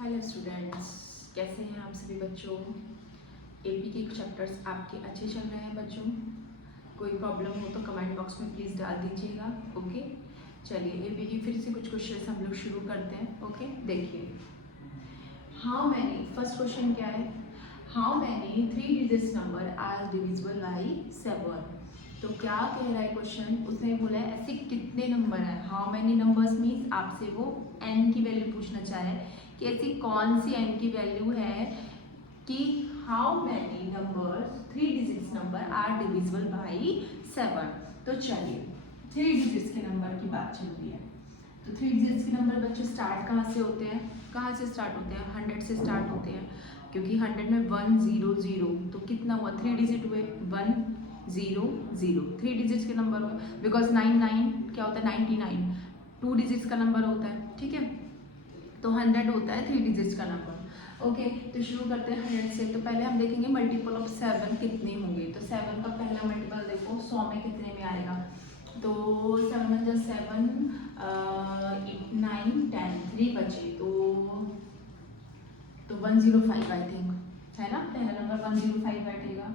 Hello students, कैसे हैं आप सभी बच्चों। एपी के चैप्टर्स आपके अच्छे चल रहे हैं बच्चों। कोई प्रॉब्लम हो तो कमेंट बॉक्स में प्लीज़ डाल दीजिएगा। ओके, चलिए एपी की फिर से कुछ क्वेश्चन हम लोग शुरू करते हैं। ओके, देखिए हाउ मैनी, फर्स्ट क्वेश्चन क्या है, how many 3 digits number are divisible by 7। तो क्या कह रहा है क्वेश्चन, उसने बोला है ऐसे कितने नंबर हैं। हाउ मैनी नंबर्स मीन्स आपसे वो n की वैल्यू पूछना चाह रहा है कि ऐसी कौन सी n की वैल्यू है कि how many numbers 3 digits number are divisible by 7। तो चलिए 3 डिजिट्स के नंबर की बात चल रही है। तो 3 डिजिट्स के नंबर बच्चे स्टार्ट कहाँ से होते हैं, कहाँ से स्टार्ट होते हैं, 100 से स्टार्ट होते हैं। क्योंकि 100 में 1 0 0 तो कितना हुआ, 3 डिजिट हुए, 1 0 0 3 डिजिट्स के नंबर हुए। बिकॉज 99 क्या होता है, 99 2 डिजिट्स का नंबर होता है। ठीक है, तो 100 होता है 3 डिजिट्स का नंबर। ओके, तो शुरू करते हैं 100 से। तो पहले हम देखेंगे मल्टीपल ऑफ 7 कितने होंगे। तो 7 का पहला मल्टीपल देखो 100 में कितने में आएगा। तो 7 1 7 8 9 10 3 बचे तो 105 आई थिंक, है ना। पहला नंबर 105 बैठेगा।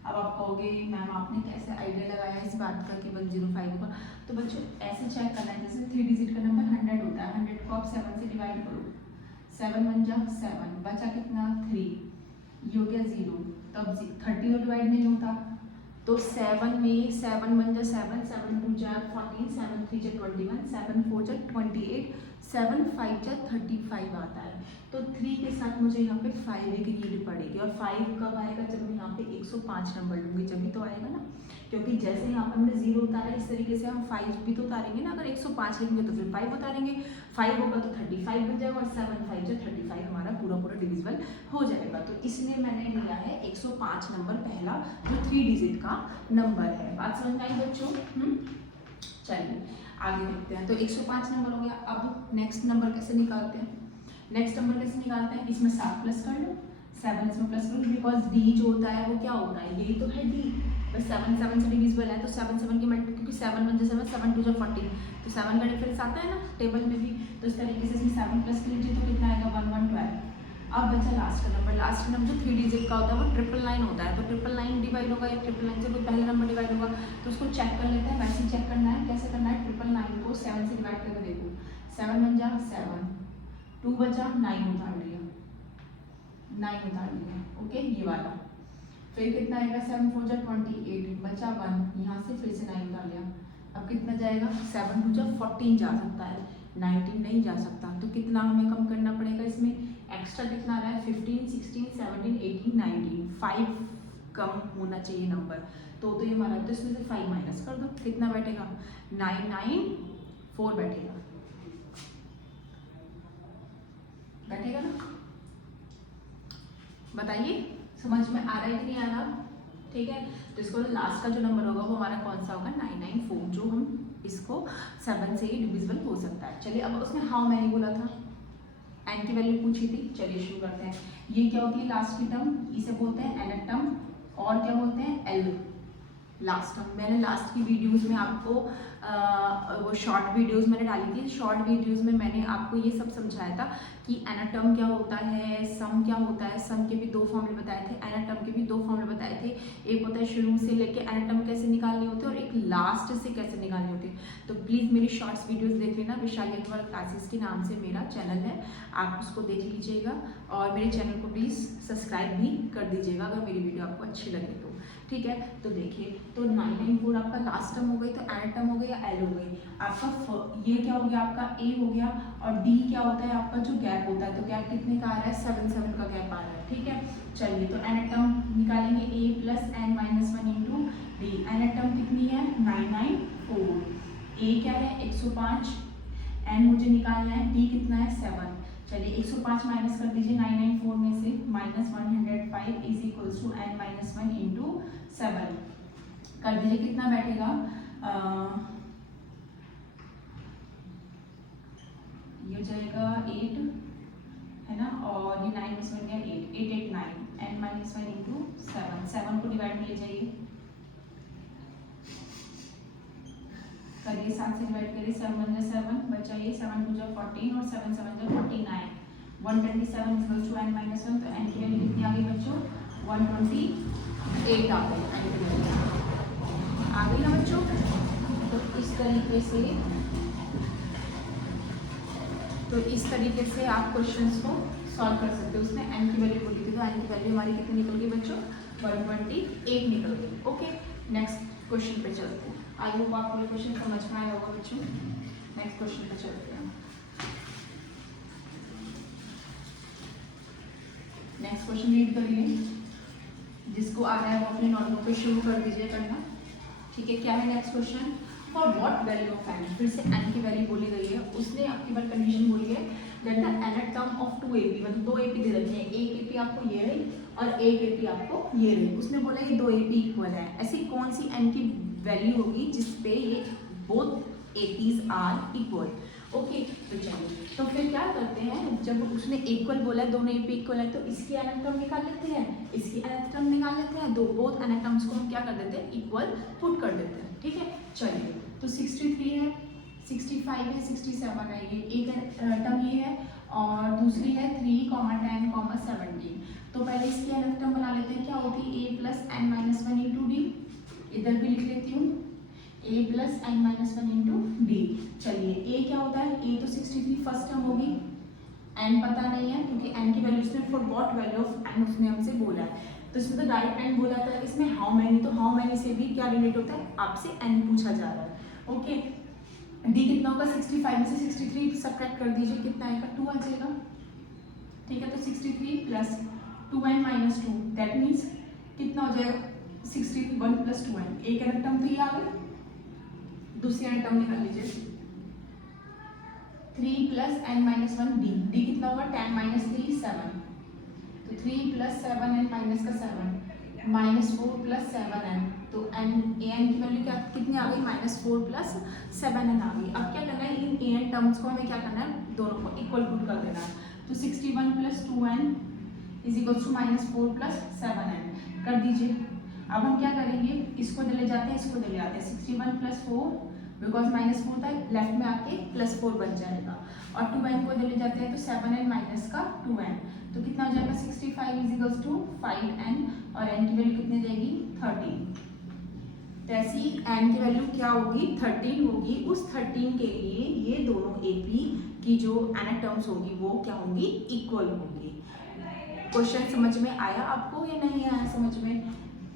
अब आप कहोगे मैम आपने कैसे आइडिया लगाया इस बात का कि 105 होगा। तो बच्चों ऐसे चेक करना है, जैसे 3 डिजिट का नंबर 100 होता है, 100 को आप 7 से डिवाइड करो, 7 1 जा 7, बचा कितना 3, ये हो गया 0। तब 30 तो डिवाइड नहीं होता, तो 7 में 7 1 जा 7, 7 2 जा 14, 7 3 जा 21, 7 4 जा 28, 7 5 जा 35 आता है। तो 3 के साथ मुझे यहाँ पे 5 की नीड पड़ेगी। और 5 कब आएगा, जब मैं यहाँ पे 105 नंबर लूँगी जब तो आएगा ना। क्योंकि जैसे यहाँ पर हमने 0 उतारा, इस तरीके से हम 5 भी तो उतारेंगे ना। अगर 105 लिखेंगे तो फिर 5 उतारेंगे, 5 होगा तो 35 बन जाएगा, और 7 5 जा 35 हमारा पूरा डिविजिबल हो जाएगा। तो इसलिए मैंने लिया है 105 नंबर पहला, जो 3 डिजिट का नंबर है। बात समझ में आई बच्चों। चलिए आगे देखते हैं। तो 105 नंबर हो गया। अब नेक्स्ट नंबर कैसे निकालते हैं, नेक्स्ट नंबर कैसे निकालते हैं, इसमें 7 प्लस कर लो, 7 इसमें प्लस करो। बिकॉज डी जो होता है वो क्या होता है, ये तो है डी, बस 7 7 से डिविजिबल है। तो 7 7 की मल्टी, क्योंकि 7 1 7 7 2 14, तो 7 का डिफरेंस आता है ना टेबल में भी। तो इस तरीके से इसमें 7 प्लस कर लीजिए तो कितना आएगा 1 1 12। अब बचा लास्ट का नंबर, लास्ट नंबर जो 3 डिजिट का होता है वो 999 होता है। तो 999 डिवाइड होगा या 999 से कोई पहला नंबर डिवाइड होगा, तो उसको चेक कर लेते हैं। वैसे चेक करना है, कैसे करना है, 999 को 7 से डिवाइड करके देखो, 7 1 जा 7, 2 बचा 9 उतार लिया, 9 उतार लिया। ओके, ये वाला फिर कितना आएगा, 7 4 जा 28, बचा 1, यहाँ से फिर से 9 उतार लिया। अब कितना जाएगा, 7 2 जा 14 जा सकता है, 19 नहीं जा सकता। तो कितना हमें कम करना पड़ेगा, इसमें एक्स्ट्रा कितना आ रहा है, 15 16 17 18 19, 5 कम होना चाहिए नंबर। तो ये हमारा, तो इसमें से 5 माइनस कर दो, कितना बैठेगा 994 बैठेगा, बैठेगा ना। बताइए समझ में आ रहा है कि नहीं आ रहा। ठीक है, तो इसको लास्ट का जो नंबर होगा वो हमारा कौन सा होगा, 994, जो हम इसको 7 से ही डिविजिबल हो सकता है। चलिए अब उसने हाउ मैनी बोला था, एन की वैल्यू पूछी थी। चलिए शुरू करते हैं। ये क्या होती है, लास्ट की टर्म, इसे बोलते हैं एन टर्म, और क्या बोलते हैं, एल लास्ट टर्म। मैंने लास्ट की वीडियोस में आपको वो शॉर्ट वीडियोस मैंने डाली थी। शॉर्ट वीडियोस में मैंने आपको ये सब समझाया था कि एनाटर्म क्या होता है, सम क्या होता है। सम के भी 2 फॉर्मूले बताए थे, एनाटर्म के भी 2 फॉर्मूले बताए थे। एक होता है शुरू से लेके एनाटर्म कैसे निकालने होते हैं, और एक लास्ट से कैसे निकालने होते हैं। तो प्लीज़ मेरी शॉर्ट्स वीडियोस देख लेना, विशाली अग्रवाल क्लासेस के नाम से मेरा चैनल है, आप उसको देख लीजिएगा। और मेरे चैनल को प्लीज़ सब्सक्राइब भी कर दीजिएगा अगर मेरी वीडियो आपको अच्छी लगे तो। ठीक है, तो देखिए, तो 994 आपका लास्ट टर्म हो गई, तो एन टर्म हो गई या एल हो गई। आपका ये क्या हो गया, आपका ए हो गया। और डी क्या होता है, आपका जो गैप होता है। तो गैप कितने का आ रहा है, 7 7 का गैप आ रहा है। ठीक है, चलिए तो एन टर्म निकालेंगे, a plus n minus 1 into d. N term कितनी है, 994, ए क्या है 105, एन मुझे निकालना है, डी कितना है 7। चलिए 105 माइनस कर दीजिए 994 में से, minus 105 is equals to n minus 1 into 7 कर दीजिए, कितना बैठेगा, ये हो जाएगा 8, है ना। और ये 9 में से बन गया 8, 8 8 9, एन माइनस 1 इंटू 7, 7 को डिवाइड में ले जाइए, करिए 7 से डिवाइड करिए, 7 1 जा 7, बचा ये 7 2 जा 14, और 7 7 जा 49, 127 इक्वल टू n माइनस 1, तो n की वैल्यू कितनी आ गई बच्चों? 128 आ गई n की वैल्यू आ गई ना बच्चों। तो इस तरीके से आप क्वेश्चंस को सॉल्व कर सकते हो। उसने n की वैल्यू बोली थी, तो n की वैल्यू हमारी कितनी निकल गई बच्चों? 128 निकल गई। ओके, नेक्स्ट क्वेश्चन पे चलते हैं। आई होप आपको ये क्वेश्चन समझ में आया होगा बच्चों। नेक्स्ट क्वेश्चन पे चलते हैं। नेक्स्ट क्वेश्चन रीड करिए, जिसको आ रहा है वो अपने नोटबुक पे शुरू कर दीजिए करना। ठीक है, क्या है next question? For what value of n, फिर से n की वैल्यू बोली गई है। उसने आपकी बार कंडीशन बोली है that the nth term of 2 AP, मतलब 2 AP दे रखे हैं, एक AP आपको ये रही और एक AP आपको ये रही। उसने बोला ये 2 AP इक्वल है। ऐसी कौन सी n की वैल्यू होगी जिसपे ये both APs are equal? Okay, तो चलिए, तो फिर क्या करते हैं, जब उसने इक्वल बोला है, दोनों AP इक्वल है, तो इसकी nth टर्म निकाल लेते हैं, इसकी nth टर्म निकाल लेते हैं। दो बोथ nth टर्म्स को हम क्या कर देते हैं? इक्वल पुट कर देते हैं। ठीक है, चलिए, तो 63 है, 65 है, 67 है, ये एक टर्म ये है और दूसरी है 3, 10, 17। तो पहले इसकी nth टर्म बना लेते हैं। क्या होती है? a plus n minus 1 into D. इधर भी लिख लेती हूँ a plus n minus 1 into D. चलिए, a क्या होता है? a तो 63 फर्स्ट टर्म होगी, n पता नहीं है क्योंकि n की वैल्यू उसने for what value of n उसने हमसे बोला है, तो इसमें तो डायरेक्ट n बोला था। इसमें हाउ मैनी, तो हाउ मैनी से भी क्या रिलेट होता है? आपसे n पूछा जा रहा है। ओके, d कितना होगा? 65 में से 63 सब्ट्रैक्ट कर दीजिए, कितना आएगा? 2 आ जाएगा। ठीक है, तो 63 plus 2n minus 2, that means कितना हो जाएगा? 61 प्लस 2n। एक अलग टर्म तो ये आ गई, दूसरी अलग टर्म निकाल लीजिए, 3 plus n minus 1 d। d कितना होगा? 10 माइनस 3 7, तो 3 प्लस 7n माइनस का 7 माइनस 4 प्लस 7n, तो n की वैल्यू क्या कितनी आ गई? -4 प्लस 7n आ गई। अब क्या करना है? इन an टर्म्स को हमें क्या करना है? दोनों को इक्वल पुट कर देना है। तो 61 plus 2n is equal to -4 plus 7n कर दीजिए। अब हम क्या करेंगे? इसको ले जाते हैं, इसको ले आते हैं। 61 प्लस 4, बिकॉज -4 था, लेफ्ट में आके +4 बच जाएगा, और 2n को ले जाते हैं तो 7n माइनस का 2n, तो कितना हो जाएगा? 65 इज इक्वल टू 5n, और n की वैल्यू कितनी जाएगी? 13। तो ऐसी n की वैल्यू क्या होगी? 13 होगी। उस 13 के लिए ये दोनों AP की जो nth टर्म्स होगी वो क्या होंगी? इक्वल होंगी। क्वेश्चन समझ में आया आपको या नहीं आया समझ में?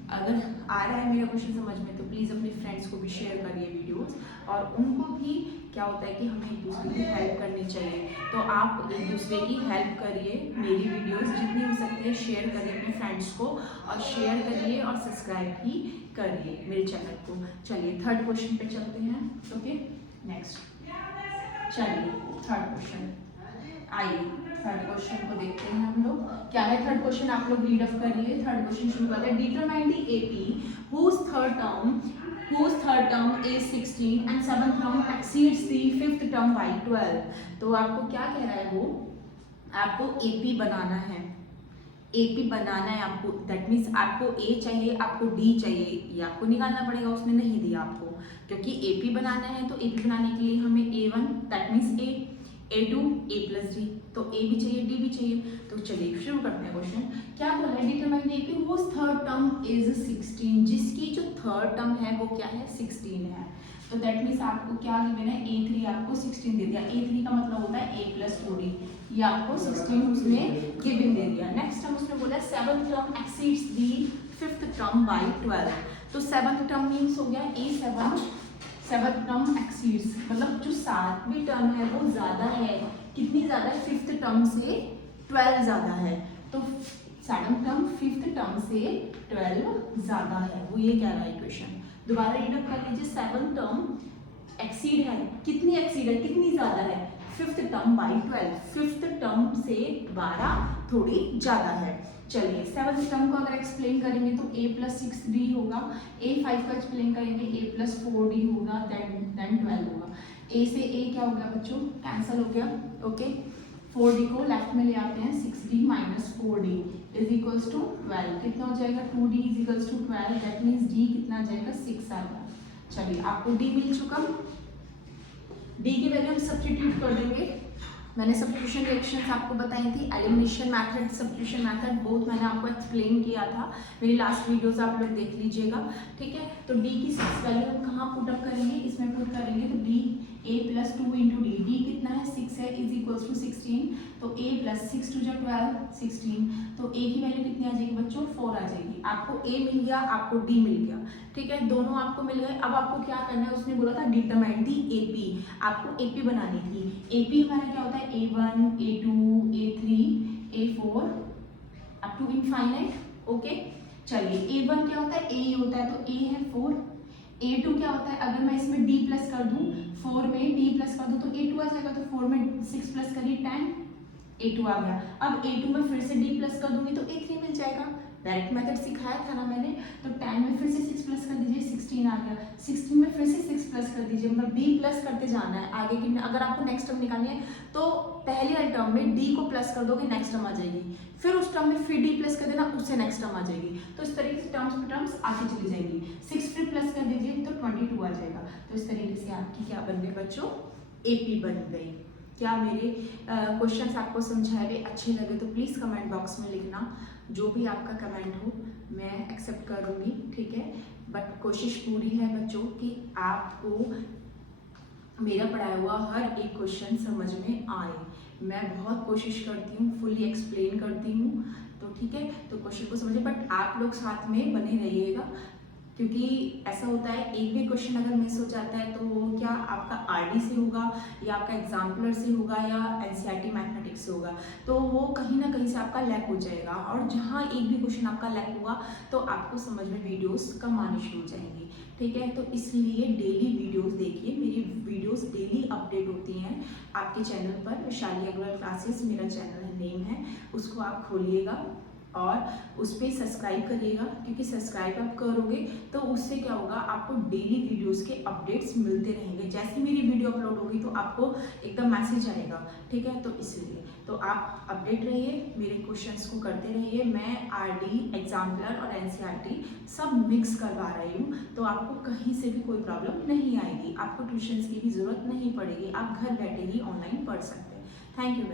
अगर आ रहा है मेरा क्वेश्चन समझ में, तो प्लीज़ अपने फ्रेंड्स को भी शेयर करिए वीडियोस, और उनको भी क्या होता है कि हमें एक दूसरे की हेल्प करनी चाहिए, तो आप एक दूसरे की हेल्प करिए। मेरी वीडियोस जितनी हो सकती है शेयर करिए अपने फ्रेंड्स को, और शेयर करिए और सब्सक्राइब भी करिए मेरे चैनल को। चलिए, थर्ड क्वेश्चन पे चलते हैं। ओके, नेक्स्ट, चलिए थर्ड क्वेश्चन, आइए थर्ड क्वेश्चन को देखते हैं हम लोग। क्या है थर्ड क्वेश्चन? आप लोग रीड अप करिए। थर्ड क्वेश्चन शुरू करते हैं। Determine the AP whose third term is 16 and seventh term exceeds the fifth term by 12। तो आपको क्या कह रहा है? वो आपको AP बनाना है, AP बनाना है आपको। दैट मीन्स आपको A चाहिए, आपको D चाहिए, ये आपको निकालना पड़ेगा। उसने नहीं दिया आपको, क्योंकि AP बनाना है, तो AP बनाने के लिए हमें A1 that means A, A2 A plus D, तो A भी चाहिए D भी चाहिए। तो चलिए शुरू करते हैं क्वेश्चन। क्या बोल रहा है? Determine AP whose third term is 16, जिसकी जो थर्ड टर्म है वो क्या है? 16 है। तो दैट मीन्स आपको क्या गिवन है? A3 आपको 16 दे दिया। A3 का मतलब होता है A प्लस 2D, ये आपको 16 उसने गिवन दे दिया। नेक्स्ट टर्म उसने बोला seventh term exceeds the fifth term by 12। तो सेवंथ टर्म मीन्स हो गया A7, सेवंथ टर्म एक्सीड्स मतलब जो सातवीं टर्म है वो ज़्यादा है। कितनी ज़्यादा है? फिफ्थ टर्म से 12 ज़्यादा है। तो सेवंथ टर्म फिफ्थ टर्म से 12 ज़्यादा है, वो ये कह रहा है इक्वेशन। दोबारा रीड अप कर लीजिए। सेवंथ टर्म एक्सीड है, कितनी एक्सीड है? कितनी ज़्यादा है? Fifth term by 12, fifth term से 12 थोड़ी ज़्यादा है। चलिए, सेवंथ टर्म को अगर एक्सप्लेन करेंगे तो A प्लस 6D होगा, A5 का एक्सप्लेन करेंगे A प्लस 4D होगा, देन 12 होगा। A से A क्या हो गया बच्चों? कैंसिल हो गया। ओके, 4D को लेफ्ट में ले आते हैं, 6D minus 4D is equals to 12। कितना हो जाएगा? 2D is equals to 12, that means D कितना आ जाएगा? 6 आएगा। चलिए, आपको D मिल चुका। D की वैल्यू हम सब्स्टिट्यूट कर देंगे। मैंने सब्स्टिट्यूशन रिएक्शंस आपको बताई थी, elimination method, substitution method both मैंने आपको एक्सप्लेन किया था, मेरी लास्ट वीडियोस आप लोग देख लीजिएगा, ठीक है। तो डी की 6 वैल्यू हम कहाँ पुट अप करेंगे, इसमें पुट करेंगे, तो D a plus 2 into D, D कितना है 6 है, इज इक्वल्स टू 16, तो a प्लस 6 टू 12 16, तो a की वैल्यू कितनी आ जाएगी बच्चों 4 आ जाएगी। आपको a मिल गया, आपको d मिल गया, ठीक है, दोनों आपको मिल गए। अब आपको क्या करना है, उसने बोला था डिटरमाइन दी AP, आपको AP बनानी थी। AP हमारा क्या होता है A1 A2 A3 A4 up to infinite, okay. चलिए A1 क्या होता है, A होता है, तो A है 4। A2 क्या होता है, अगर मैं इसमें D प्लस कर दूं, 4 में D प्लस कर दूं तो A2 आ जाएगा, तो 4 में 6 प्लस करिए 10, A2 आ गया। अब A2 में फिर से D प्लस कर दूंगी तो A3 मिल जाएगा। डायरेक्ट मेथड सिखाया था ना मैंने, तो 10 में फिर से 6 प्लस कर दीजिए, 16 आ गया। 16 में फिर से 6 प्लस कर दीजिए, मतलब B प्लस करते जाना है आगे की। अगर आपको नेक्स्ट टर्म निकालनी है तो पहली वाली टर्म में D को प्लस कर दोगे, नेक्स्ट टर्म आ जाएगी, फिर उस टर्म में फिर D प्लस कर देना, उससे नेक्स्ट टर्म आ जाएगी। तो इस तरीके से टर्म्स आगे चली जाएंगी। 6 फिर प्लस कर दीजिए तो 22 आ जाएगा। तो इस तरीके से आपकी क्या बन गई बच्चों, AP बन गई। क्या मेरे क्वेश्चंस आपको समझाए गए अच्छे लगे तो प्लीज़ कमेंट बॉक्स में लिखना, जो भी आपका कमेंट हो मैं एक्सेप्ट करूँगी, ठीक है। बट कोशिश पूरी है बच्चों कि आपको मेरा पढ़ाया हुआ हर एक क्वेश्चन समझ में आए। मैं बहुत कोशिश करती हूँ, फुली एक्सप्लेन करती हूँ, तो ठीक है, तो क्वेश्चन को समझिए, बट आप लोग साथ में बने रहिएगा, क्योंकि ऐसा होता है एक भी क्वेश्चन अगर मिस हो जाता है तो वो क्या आपका आरडी से होगा या आपका एग्जाम्पलर से होगा या एनसीईआरटी मैथमेटिक्स से होगा, तो वो कहीं ना कहीं से आपका लैक हो जाएगा। और जहाँ एक भी क्वेश्चन आपका लैक होगा तो आपको समझ में वीडियोस कम आनी शुरू हो जाएंगी, ठीक है। तो इसलिए डेली वीडियोस देखिए, मेरी वीडियोस डेली अपडेट होती हैं आपके चैनल पर, वैशाली अग्रवाल क्लासेस मेरा चैनल नेम है, उसको आप खोलिएगा और उस पर सब्सक्राइब करिएगा, क्योंकि सब्सक्राइब आप करोगे तो उससे क्या होगा, आपको डेली वीडियोस के अपडेट्स मिलते रहेंगे। जैसे मेरी वीडियो अपलोड होगी तो आपको एकदम मैसेज आएगा, ठीक है। तो इसलिए तो आप अपडेट रहिए, मेरे क्वेश्चंस को करते रहिए। मैं आरडी, एग्जाम्पलर और एनसीईआरटी सब मिक्स करवा रही हूँ, तो आपको कहीं से भी कोई प्रॉब्लम नहीं आएगी, आपको ट्यूशन्स की भी ज़रूरत नहीं पड़ेगी, आप घर बैठे ही ऑनलाइन पढ़ सकते हैं। Thank you.